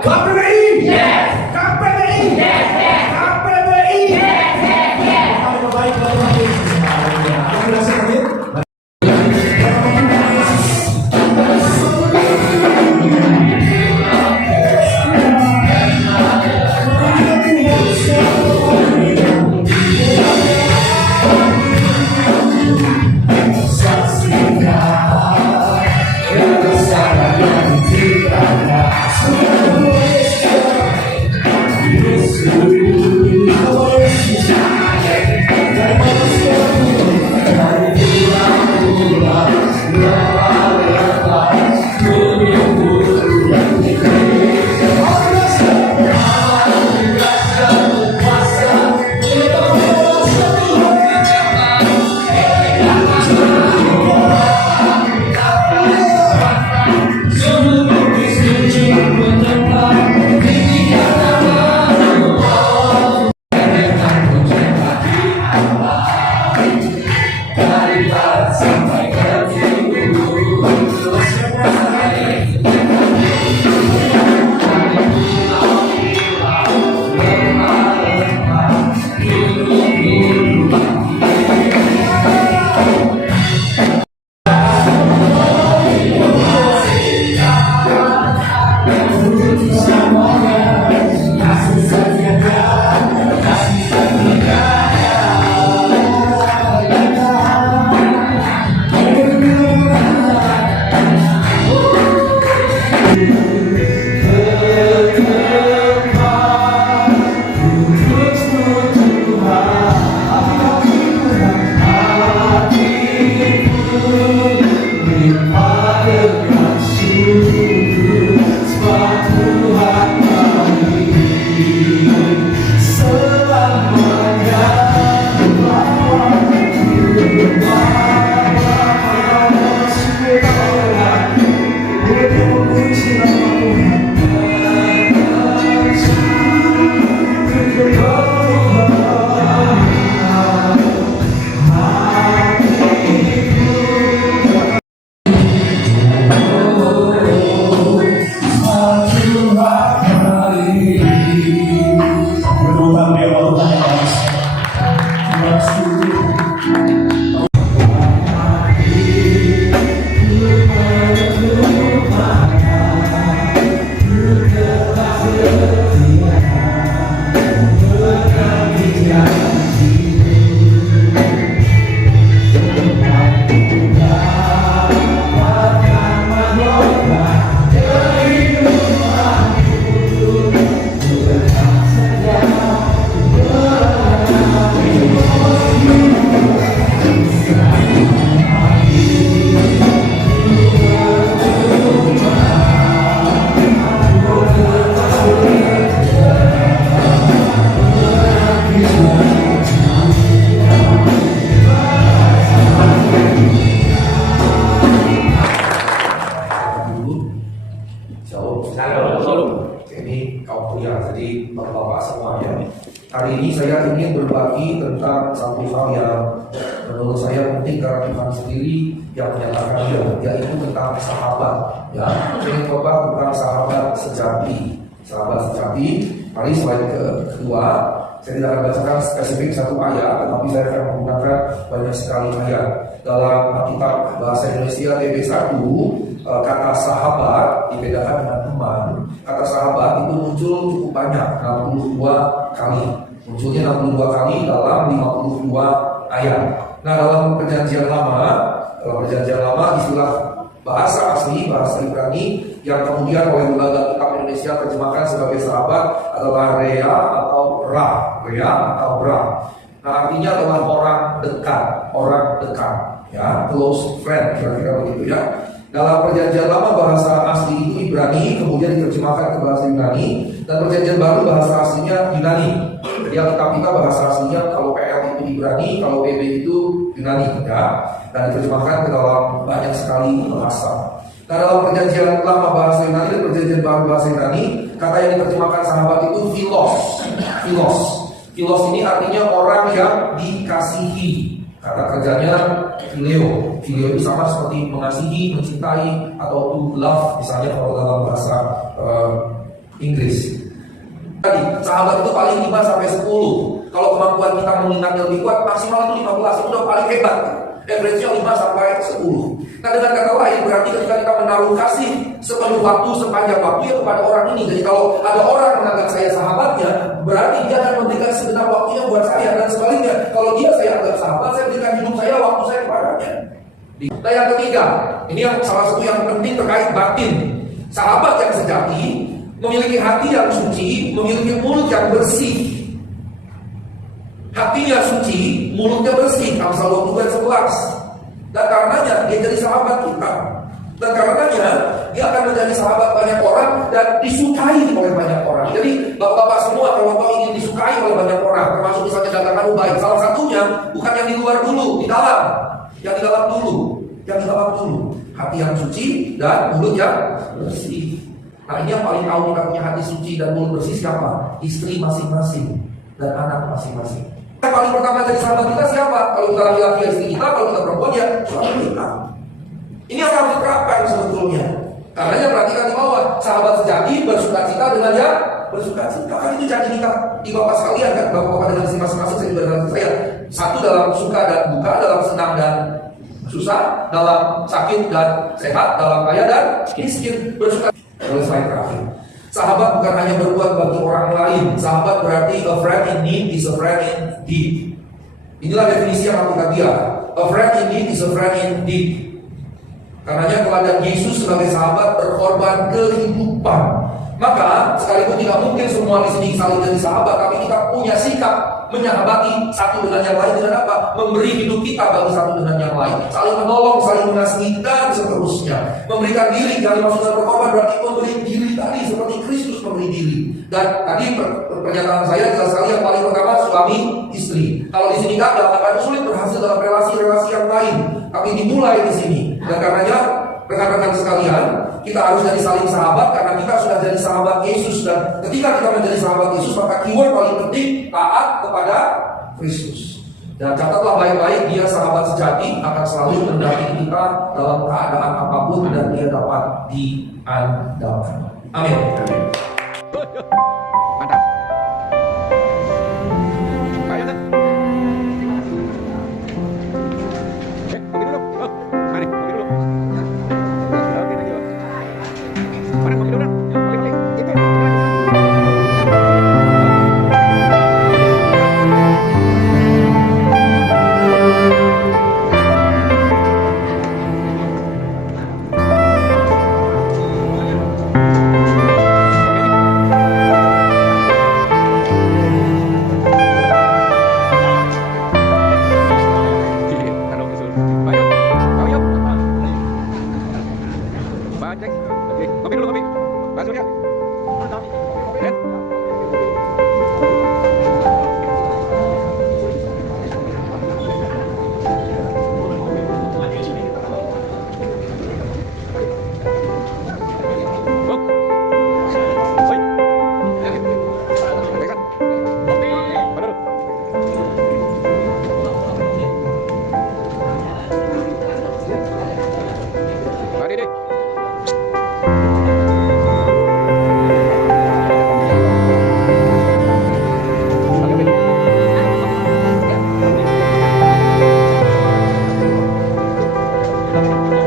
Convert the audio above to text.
KPBI? Yes. KPBI? Yes. Yes. KPBI? Yes. Yes. Yes. Kalau baik, kalau baik. Akumulasi kredit. Ini kaum pria, jadi bapak-bapak semuanya. Hari ini saya ingin berbagi tentang satu hal yang menurut saya penting karena Tuhan sendiri yang menyatakannya, yaitu tentang sahabat. Ya, ingin coba tentang sahabat sejati. Sahabat sejati. Mari slide kedua. Saya tidak akan bacakan spesifik satu ayat, tetapi saya akan menggunakan banyak sekali ayat. Dalam Alkitab bahasa Indonesia TB1, kata sahabat dibedakan dengan teman. Kata sahabat itu muncul cukup banyak, 62 kali. Munculnya 62 kali dalam 52 ayat. Nah, dalam perjanjian lama istilah bahasa asli, bahasa Ibrani yang kemudian oleh lembaga kitab Indonesia terjemahkan sebagai sahabat adalah rea atau ra, Nah, artinya adalah orang dekat, ya, close friend, kira-kira begitu ya. Dalam perjanjian lama bahasa asli itu Ibrani, kemudian diterjemahkan ke bahasa Yunani, dan perjanjian baru bahasa aslinya Yunani. Jadi Alkitab kita bahasa aslinya kalau PL itu Ibrani, kalau PB itu Yunani, ya, dan diterjemahkan ke dalam banyak sekali bahasa. Nah, dalam perjanjian lama bahasa Yunani dan perjanjian baru bahasa Yunani, kata yang diterjemahkan sahabat itu philos. Philos ini artinya orang yang dikasihi. Kata kerjanya phileo. Phileo itu sama seperti mengasihi, mencintai, atau to love, misalnya kalau dalam bahasa Inggris. Tadi, sahabat itu paling 5 sampai 10. Kalau kemampuan kita mengingatnya lebih kuat, maksimal itu 15. Itu udah paling hebat. Average-nya 5 sampai 10. Nah, dengan kata lain, berarti ketika kita menaruh kasih sepenuh waktu, sepanjang waktu ya kepada orang ini. Jadi kalau ada orang menganggap saya sahabatnya, berarti dia akan memberikan segenap waktunya buat saya. Dan sebaliknya, kalau dia saya anggap sahabat, saya berikan hidup saya, waktu saya kepadanya. Nah, yang ketiga, ini yang salah satu yang penting terkait batin. Sahabat yang sejati memiliki hati yang suci, memiliki mulut yang bersih. Hatinya suci, mulutnya bersih. Amsal 22:11. Dan karenanya dia jadi sahabat kita. Dan karenanya dia akan menjadi sahabat banyak orang dan disukai oleh banyak orang. Jadi bapak-bapak semua, kalau bapak ingin disukai oleh banyak orang, termasuk misalnya dagangan baik, salah satunya bukan yang di luar dulu, di dalam. Yang di dalam dulu. Yang di dalam dulu. Hati yang suci dan mulut yang bersih. Nah, ini yang paling tahu kita punya hati suci dan mulut bersih siapa? Istri masing-masing dan anak masing-masing. Yang paling pertama jadi sahabat kita siapa? Kalau kita laki-laki istri kita, kalau kita perempuan ya suami kita. Ini yang harus diterapkan sebetulnya. Karenanya perhatikan di bawah, sahabat sejati bersukacita dengan yang bersukacita. Kan itu janji kita di bapak sekalian kan, bapak-bapak dengan istri masing-masing, saya juga dengan saya. Satu dalam suka dan duka, dalam senang dan susah, dalam sakit dan sehat, dalam kaya dan miskin, bersukacita. Oleh slide terakhir. Sahabat bukan hanya berbuat bagi orang lain. Sahabat berarti a friend in need is a friend indeed. Inilah definisi yang aku dia. A friend in need is a friend indeed. Karenanya teladan Yesus sebagai sahabat berkorban kehidupan. Maka sekalipun tidak mungkin semua di sini saling jadi sahabat, tapi kita punya sikap menyahabati satu dengan yang lain dengan apa? Memberi hidup kita bagi satu dengan yang lain, saling menolong, saling mengasihi dan seterusnya. Memberikan diri, yang dimaksud dengan berkorban berarti memberi diri tadi seperti Kristus memberi diri. Dan tadi pernyataan saya jelas sekali yang paling pertama suami istri. Kalau di sini gagal akan sulit berhasil dalam relasi-relasi yang lain. Tapi dimulai di sini. Dan karenanya rekan-rekan sekalian, kita harus jadi saling sahabat karena kita sudah jadi sahabat Yesus. Dan ketika kita menjadi sahabat Yesus, maka keyword paling penting taat kepada Kristus. Dan catatlah baik-baik, dia sahabat sejati akan selalu mendampingi kita dalam keadaan apapun dan dia dapat diandalkan. Amin. Mantap. Ayo, Tan. Kopi dulu. Oh, mari, kopi dulu. Oke, thank you. Mana kopi dulu, Dan? Kopi. Itu. Kopi dulu, kopi. Langsung ya. Dan. Thank you.